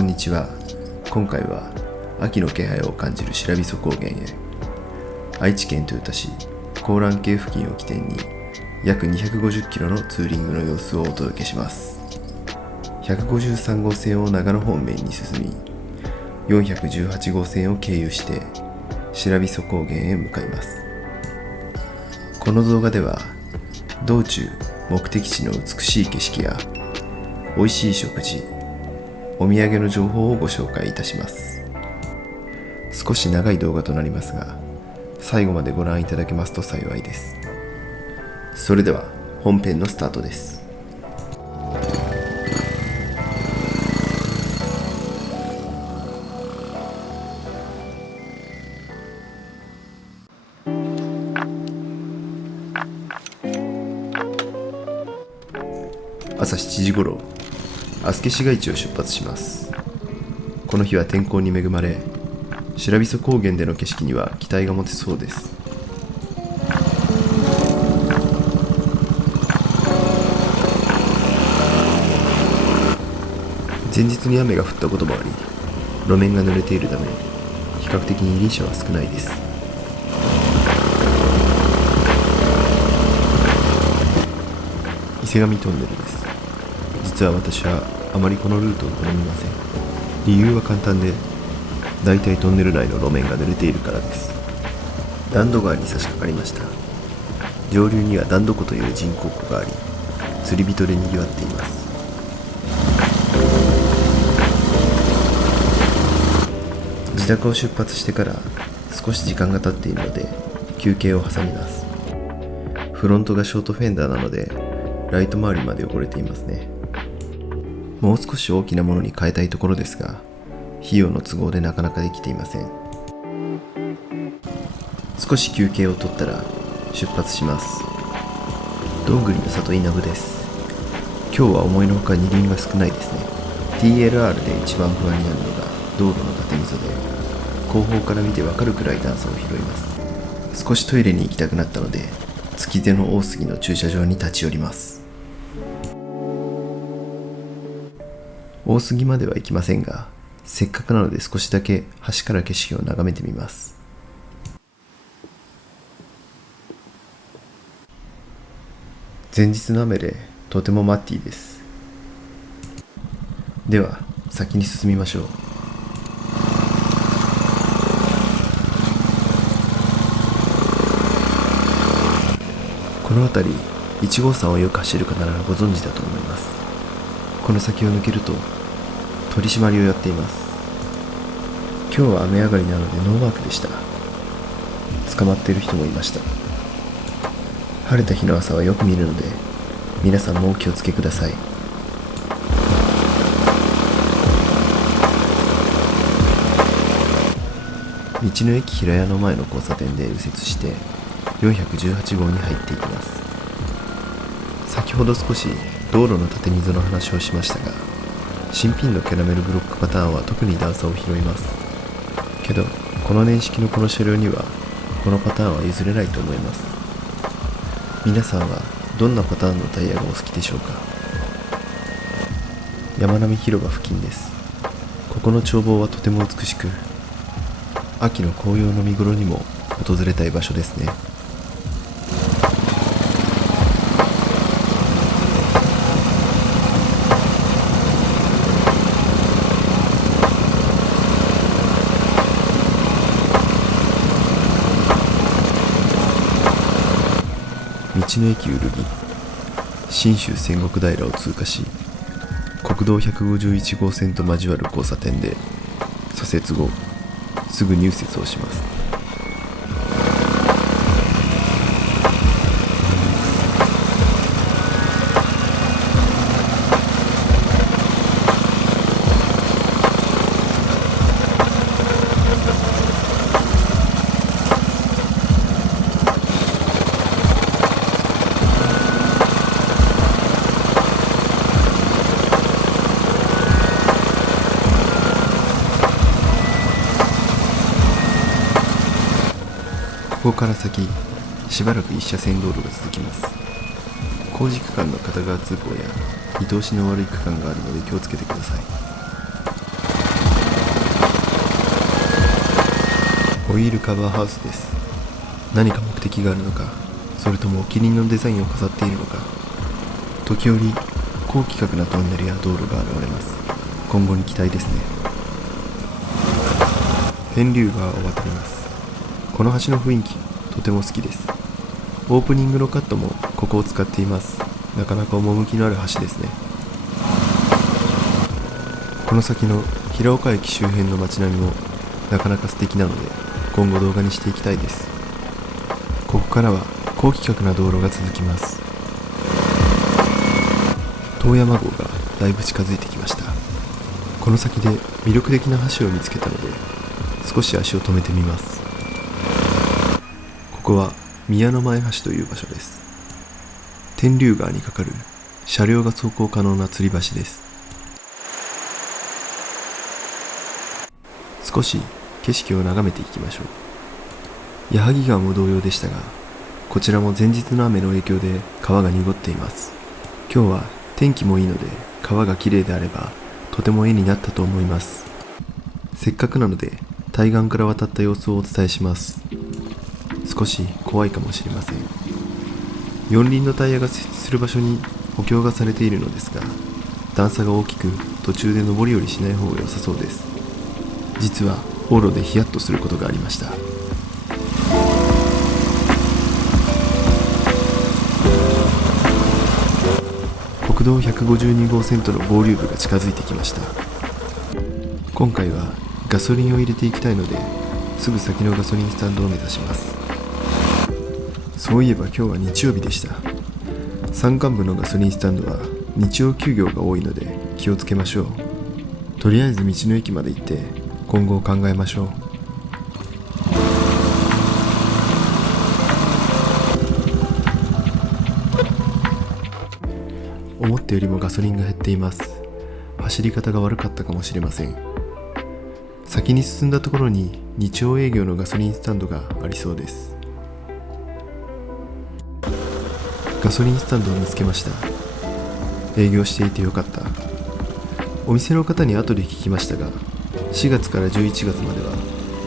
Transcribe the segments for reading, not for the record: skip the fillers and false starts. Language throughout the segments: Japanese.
こんにちは。今回は秋の気配を感じる白磯高原へ、愛知県豊田市高蘭渓付近を起点に約250キロのツーリングの様子をお届けします。153号線を長野方面に進み、418号線を経由して白磯高原へ向かいます。この動画では道中目的地の美しい景色や美味しい食事、お土産の情報をご紹介いたします。少し長い動画となりますが、最後までご覧いただけますと幸いです。それでは本編のスタートです。朝7時ごろ、足助市街地を出発します。この日は天候に恵まれ、白磯高原での景色には期待が持てそうです。前日に雨が降ったこともあり、路面が濡れているため比較的に二輪車は少ないです。伊勢神トンネルです。実は私はあまりこのルートを好みません。理由は簡単で、だいたいトンネル内の路面が濡れているからです。段戸川に差し掛かりました。上流には段戸湖という人工湖があり、釣り人で賑わっています。自宅を出発してから少し時間が経っているので休憩を挟みます。フロントがショートフェンダーなのでライト周りまで汚れていますね。もう少し大きなものに変えたいところですが、費用の都合でなかなかできていません。少し休憩を取ったら出発します。どんぐりの里稲部です。今日は思いのほか二輪が少ないですね。 TLR で一番不安になるのが道路の縦溝で、後方から見てわかるくらい段差を拾います。少しトイレに行きたくなったので、月瀬の大杉の駐車場に立ち寄ります。大杉までは行きませんが、せっかくなので少しだけ橋から景色を眺めてみます。前日の雨でとてもマッティです。では先に進みましょう。この辺り1号山をよく走る方ならご存知だと思います。この先を抜けると取り締まりをやっています。今日は雨上がりなのでノーマークでした。捕まっている人もいました。晴れた日の朝はよく見るので、皆さんもお気をつけください。道の駅平屋の前の交差点で右折して418号に入っていきます。先ほど少し道路の縦溝の話をしましたが、新品のキャラメルブロックパターンは特に段差を拾います。けどこの年式のこの車両にはこのパターンは譲れないと思います。皆さんはどんなパターンのタイヤがお好きでしょうか。山並広場付近です。ここの眺望はとても美しく、秋の紅葉の見頃にも訪れたい場所ですね。道の駅うるぎ、信州仙石平を通過し、国道151号線と交わる交差点で左折後すぐ入雪をします。ここから先、しばらく一車線道路が続きます。工事区間の片側通行や見通しの悪い区間があるので気をつけてください。ホイールカバーハウスです。何か目的があるのか、それともお気に入りのデザインを飾っているのか。時折高規格なトンネルや道路が現れます。今後に期待ですね。天竜川を渡ります。この橋の雰囲気とても好きです。オープニングのカットもここを使っています。なかなか趣のある橋ですね。この先の平岡駅周辺の街並みもなかなか素敵なので、今後動画にしていきたいです。ここからは高規格な道路が続きます。遠山号がだいぶ近づいてきました。この先で魅力的な橋を見つけたので、少し足を止めてみます。ここは宮の前橋という場所です。天竜川に架かる車両が走行可能な吊り橋です。少し景色を眺めていきましょう。矢作川も同様でしたが、こちらも前日の雨の影響で川が濁っています。今日は天気もいいので、川が綺麗であればとても絵になったと思います。せっかくなので対岸から渡った様子をお伝えします。少し怖いかもしれません。四輪のタイヤが設置する場所に補強がされているのですが、段差が大きく途中で上り下りしない方が良さそうです。実は往路でヒヤッとすることがありました。国道152号線との合流部が近づいてきました。今回はガソリンを入れていきたいので、すぐ先のガソリンスタンドを目指します。そういえば今日は日曜日でした。山間部のガソリンスタンドは日曜休業が多いので気をつけましょう。とりあえず道の駅まで行って今後を考えましょう。思ったよりもガソリンが減っています。走り方が悪かったかもしれません。先に進んだところに日曜営業のガソリンスタンドがありそうです。ガソリンスタンドを見つけました。営業していてよかった。お店の方に後で聞きましたが、4月から11月までは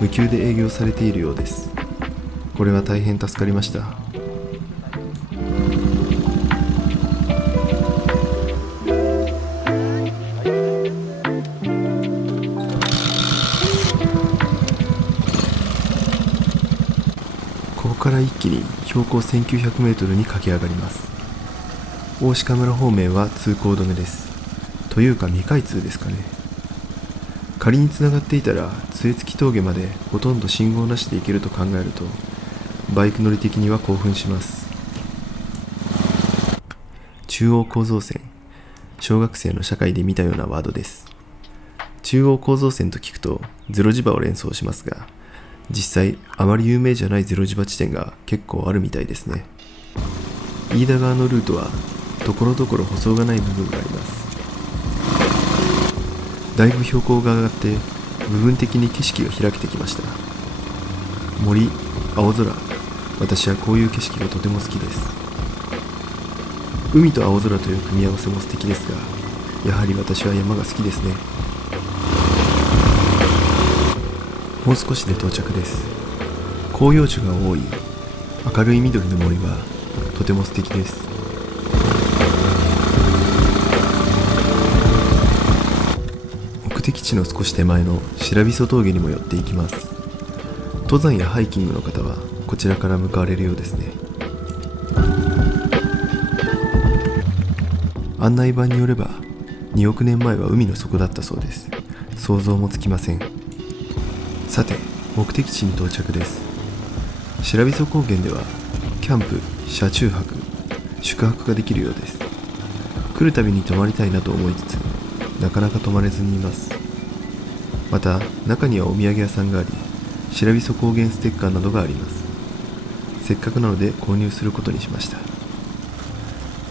無給で営業されているようです。これは大変助かりました。ここから一気に標高1900メートルに駆け上がります。大鹿村方面は通行止めです。というか未開通ですかね。仮につながっていたら杖突峠までほとんど信号なしで行けると考えると、バイク乗り的には興奮します。中央構造線、小学生の社会で見たようなワードです。中央構造線と聞くとゼロ磁場を連想しますが、実際あまり有名じゃないゼロ磁場地点が結構あるみたいですね。飯田川のルートはところどころ舗装がない部分があります。だいぶ標高が上がって部分的に景色が開けてきました。森、青空、私はこういう景色がとても好きです。海と青空という組み合わせも素敵ですが、やはり私は山が好きですね。もう少しで到着です。広葉樹が多い明るい緑の森はとても素敵です。目的地の少し手前の白磯峠にも寄っていきます。登山やハイキングの方はこちらから向かわれるようですね。案内板によれば2億年前は海の底だったそうです。想像もつきません。さて、目的地に到着です。白磯高原ではキャンプ、車中泊、宿泊ができるようです。来るたびに泊まりたいなと思いつつ、なかなか泊まれずにいます。また中にはお土産屋さんがあり、白磯高原ステッカーなどがあります。せっかくなので購入することにしました。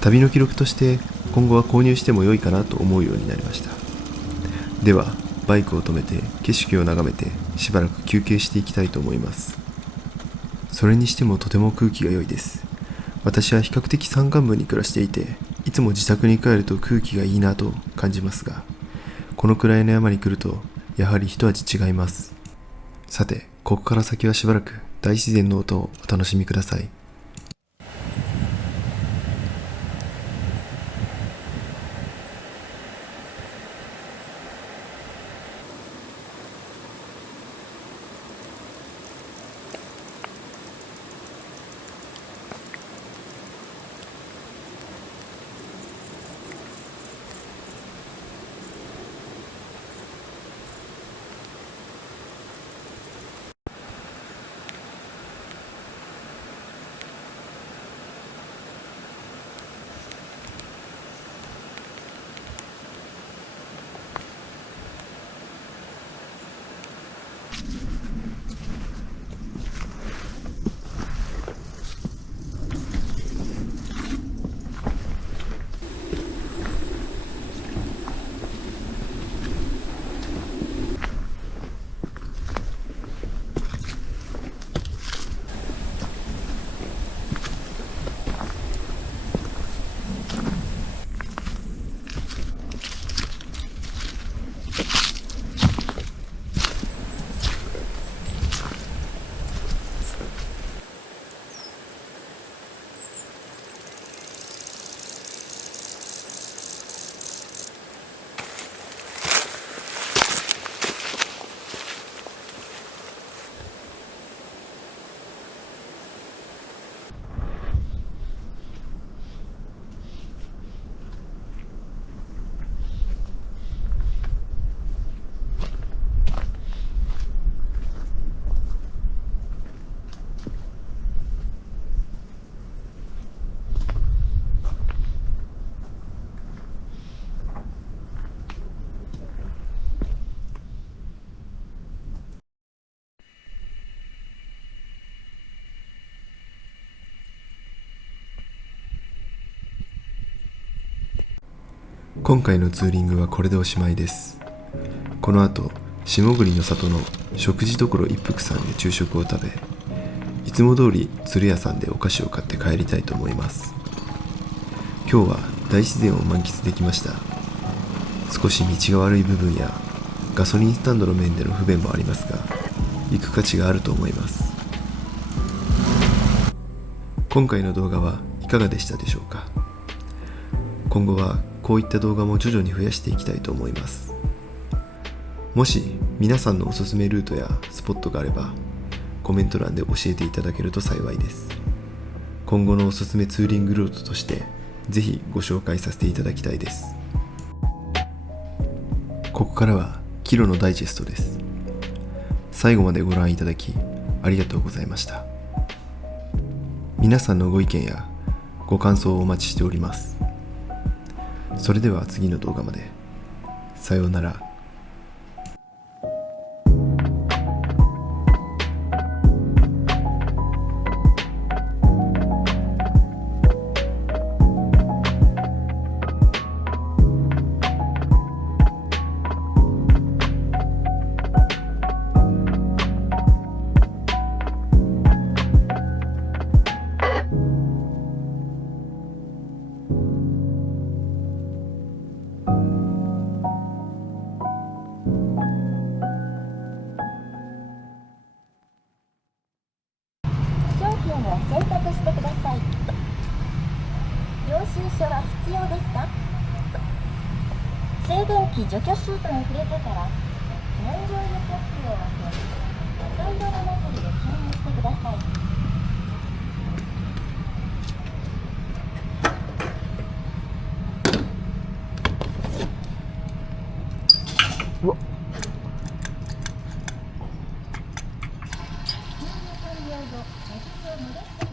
旅の記録として今後は購入しても良いかなと思うようになりました。ではバイクを止めて景色を眺めてしばらく休憩していきたいと思います。それにしてもとても空気が良いです。私は比較的山間部に暮らしていて、いつも自宅に帰ると空気がいいなと感じますが、このくらいの山に来るとやはり一味違います。さて、ここから先はしばらく大自然の音をお楽しみください。今回のツーリングはこれでおしまいです。この後、下栗の里の食事処一服さんで昼食を食べ、いつも通り鶴屋さんでお菓子を買って帰りたいと思います。今日は大自然を満喫できました。少し道が悪い部分やガソリンスタンドの面での不便もありますが、行く価値があると思います。今回の動画はいかがでしたでしょうか。今後はこういった動画も徐々に増やしていきたいと思います。もし皆さんのおすすめルートやスポットがあればコメント欄で教えていただけると幸いです。今後のおすすめツーリングルートとしてぜひご紹介させていただきたいです。ここからはキロのダイジェストです。最後までご覧いただきありがとうございました。皆さんのご意見やご感想をお待ちしております。それでは次の動画まで。さようなら。選択してください。領収書は必要ですか？静電気除去シートに触れてから燃料油キャップを開け赤色のノズルで記入してください。うわっ、給油完了後、水を戻して